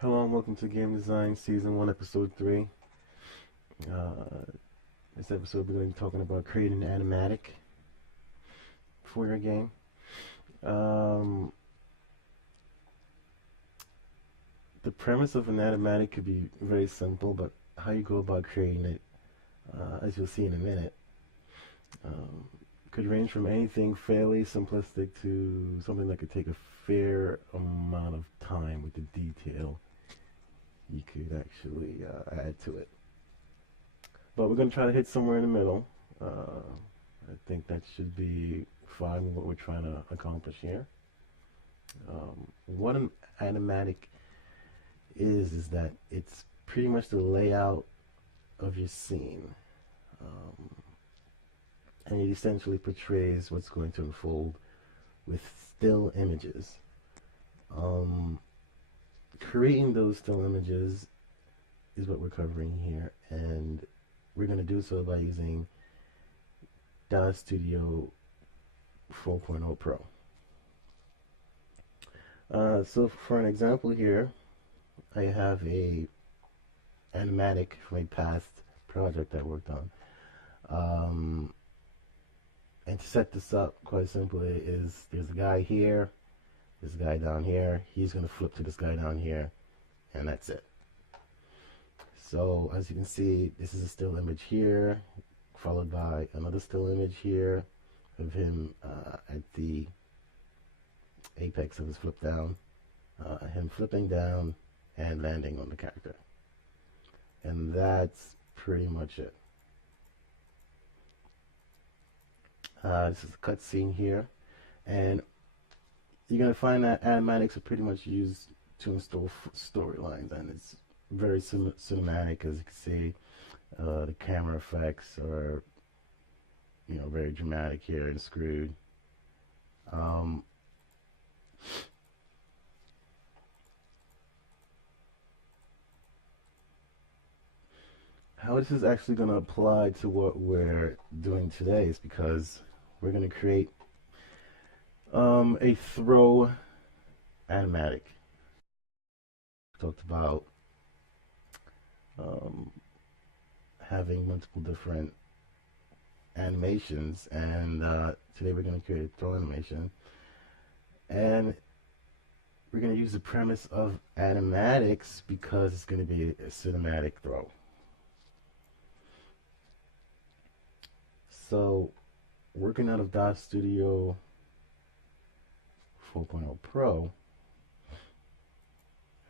Hello and welcome to Game Design Season 1, Episode 3. This episode we're going to be talking about creating an animatic for your game. Um, the premise of an animatic could be very simple, but how you go about creating it, as you'll see in a minute, um, could range from anything fairly simplistic to something that could take a fair amount of time with the detail you could actually add to it. But we're going to try to hit somewhere in the middle. I think that should be fine with what we're trying to accomplish here. What an animatic is that it's pretty much the layout of your scene. And it essentially portrays what's going to unfold with still images. Creating those still images is what we're covering here, and we're going to do so by using DAZ Studio 4.0 Pro. So for an example here, I have a animatic from a past project I worked on. And to set this up, quite simply, is there's a guy here, there's a guy down here, he's going to flip to this guy down here, and that's it. So as you can see, this is a still image here, followed by another still image here of him at the apex of his flip down, him flipping down and landing on the character. And that's pretty much it. This is a cutscene here, and you're going to find that animatics are pretty much used to install storylines, and it's very cinematic, as you can see. The camera effects are, very dramatic here and screwed. How this is actually going to apply to what we're doing today is because we're going to create a throw animatic. We talked about having multiple different animations, and today we're going to create a throw animation, and we're going to use the premise of animatics because it's going to be a cinematic throw. So working out of DAZ Studio 4.0 Pro,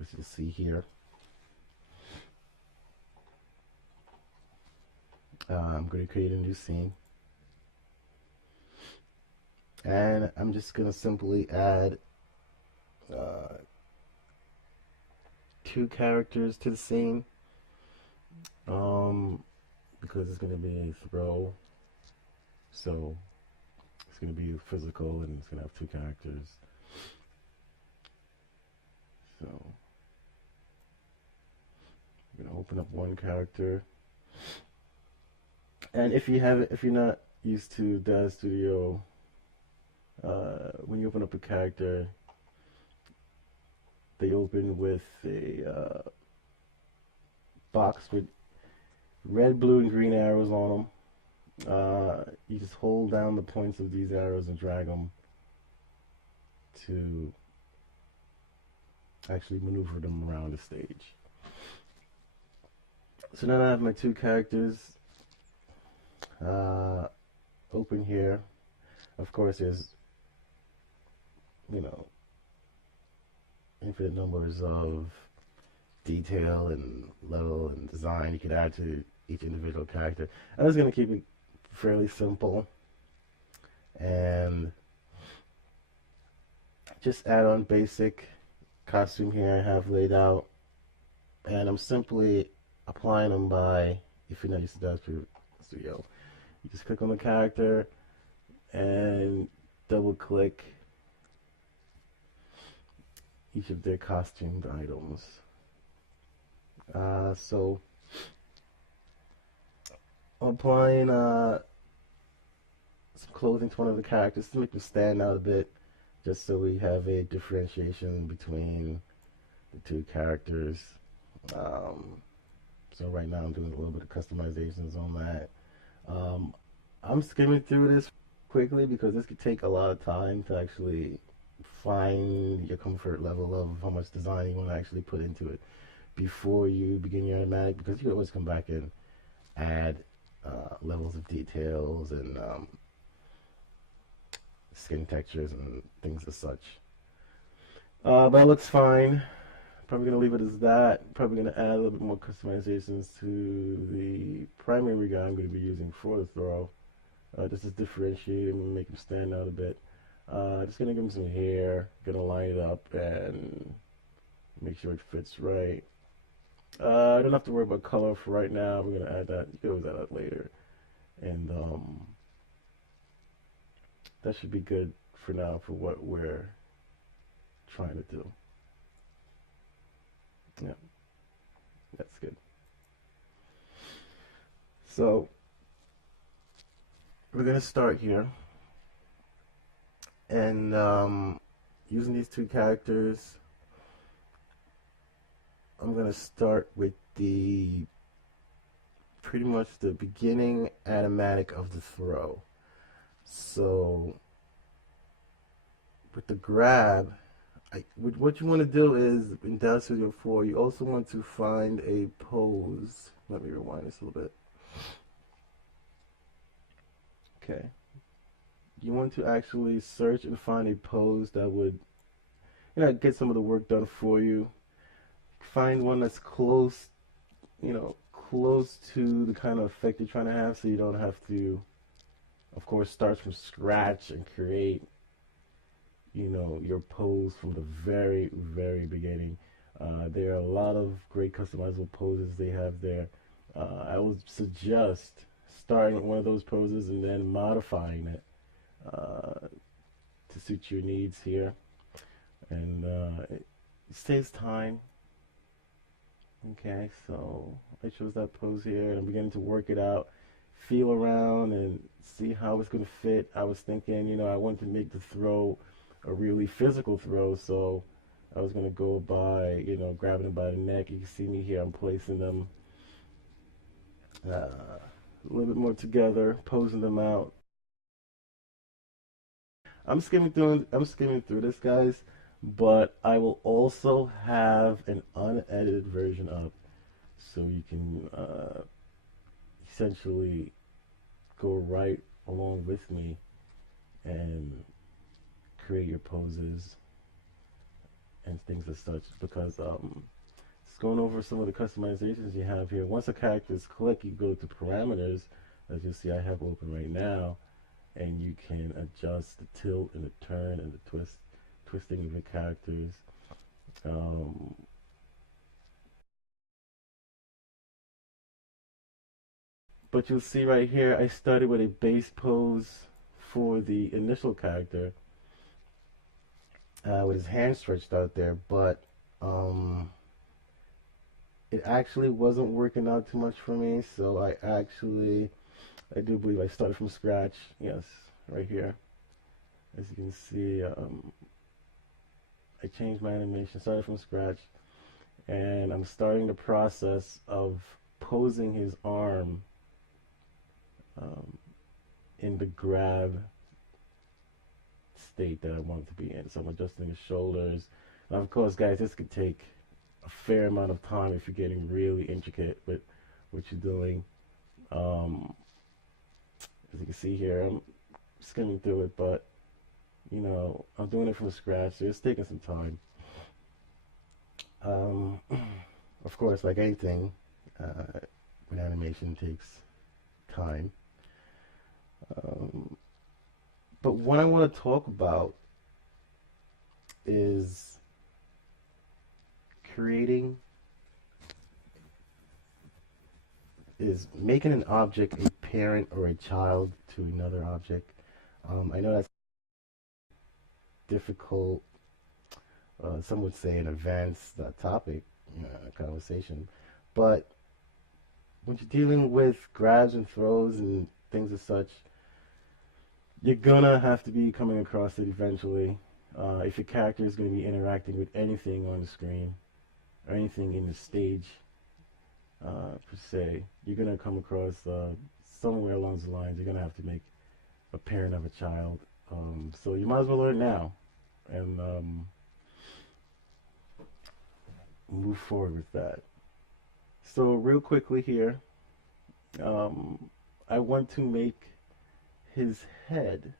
as you'll see here, I'm going to create a new scene, and I'm just going to simply add 2 characters to the scene, because it's going to be a throw, so it's going to be physical and it's going to have 2 characters. So I'm going to open up one character. And if you're not used to DAZ Studio, when you open up a character, they open with a box with red, blue, and green arrows on them. You just hold down the points of these arrows and drag them to actually maneuver them around the stage. So now I have my 2 characters open here. Of course, there's infinite numbers of detail and level and design you could add to each individual character. I was going to keep it fairly simple and just add on basic costume here I have laid out, and I'm simply applying them by, if you're not used to DAZ Studio, you just click on the character and double click each of their costumed items. So I'm applying some clothing to one of the characters to make them stand out a bit, just so we have a differentiation between the two characters. Um, so right now I'm doing a little bit of customizations on that. Um, I'm skimming through this quickly because this could take a lot of time to actually find your comfort level of how much design you want to actually put into it before you begin your animatic, because you can always come back and add levels of details and skin textures and things as such. But it looks fine. Probably going to leave it as that. Probably going to add a little bit more customizations to the primary guy I'm going to be using for the throw. Just to differentiate him and make him stand out a bit. Just going to give him some hair. Going to line it up and make sure it fits right. I don't have to worry about color for right now. We're going to add that. You can always add that later. And that should be good for now for what we're trying to do. Yeah, that's good. So we're gonna start here, and using these two characters, I'm gonna start with the pretty much the beginning animatic of the throw. So with the grab, what you want to do is in Data Studio 4, you also want to find a pose. Let me rewind this a little bit. Okay. You want to actually search and find a pose that would, get some of the work done for you. Find one that's close, close to the kind of effect you're trying to have, so you don't have to, of course, start from scratch and create your pose from the very, very beginning. There are a lot of great customizable poses they have there. I would suggest starting with one of those poses and then modifying it to suit your needs here. And it saves time. Okay, so I chose that pose here, and I'm beginning to work it out, feel around, and see how it's going to fit. I was thinking, I wanted to make the throw a really physical throw, so I was going to go by, grabbing them by the neck. You can see me here, I'm placing them a little bit more together, posing them out. I'm skimming through this, guys, but I will also have an unedited version up, so you can essentially go right along with me and create your poses and things as such, because just going over some of the customizations you have here. Once a character is clicked, you go to parameters, as you see I have open right now, and you can adjust the tilt and the turn and the twisting of your characters. But you'll see right here, I started with a base pose for the initial character with his hand stretched out there, but it actually wasn't working out too much for me, so I do believe I started from scratch. Yes, right here. As you can see, I changed my animation, started from scratch, and I'm starting the process of posing his arm in the grab state that I want it to be in. So I'm adjusting his shoulders. And of course, guys, this could take a fair amount of time if you're getting really intricate with what you're doing. As you can see here, I'm skimming through it, but I'm doing it from scratch, so it's taking some time. Of course, like anything, with animation, takes time. But what I want to talk about is making an object a parent or a child to another object. I know that's difficult. Some would say an advanced topic, conversation. But when you're dealing with grabs and throws and things as such, you're gonna have to be coming across it eventually. If your character is going to be interacting with anything on the screen, or anything in the stage per se, you're going to come across somewhere along the lines, you're going to have to make a parent of a child. So you might as well learn now and move forward with that. So real quickly here, I want to make his head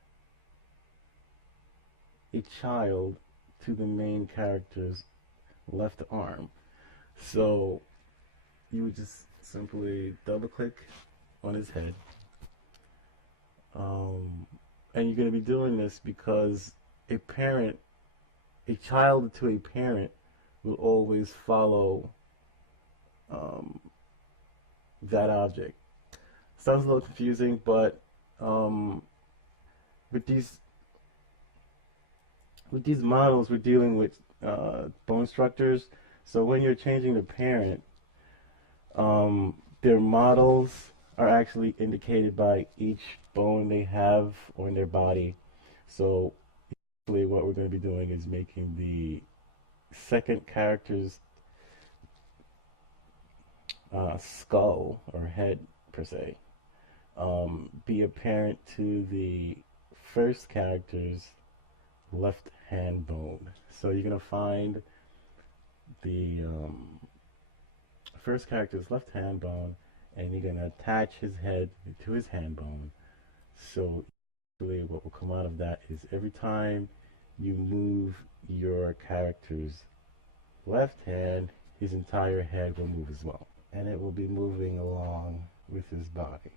a child to the main character's left arm. So you would just simply double click on his head. And you're going to be doing this because a child to a parent will always follow that object. Sounds a little confusing, but with these models, we're dealing with bone structures. So when you're changing the parent, their models are actually indicated by each bone they have on their body. So basically what we're going to be doing is making the second character's skull or head per se be apparent to the first character's left hand bone. So you're going to find the first character's left hand bone, and you're going to attach his head to his hand bone. So really what will come out of that is every time you move your character's left hand, his entire head will move as well, and it will be moving along with his body.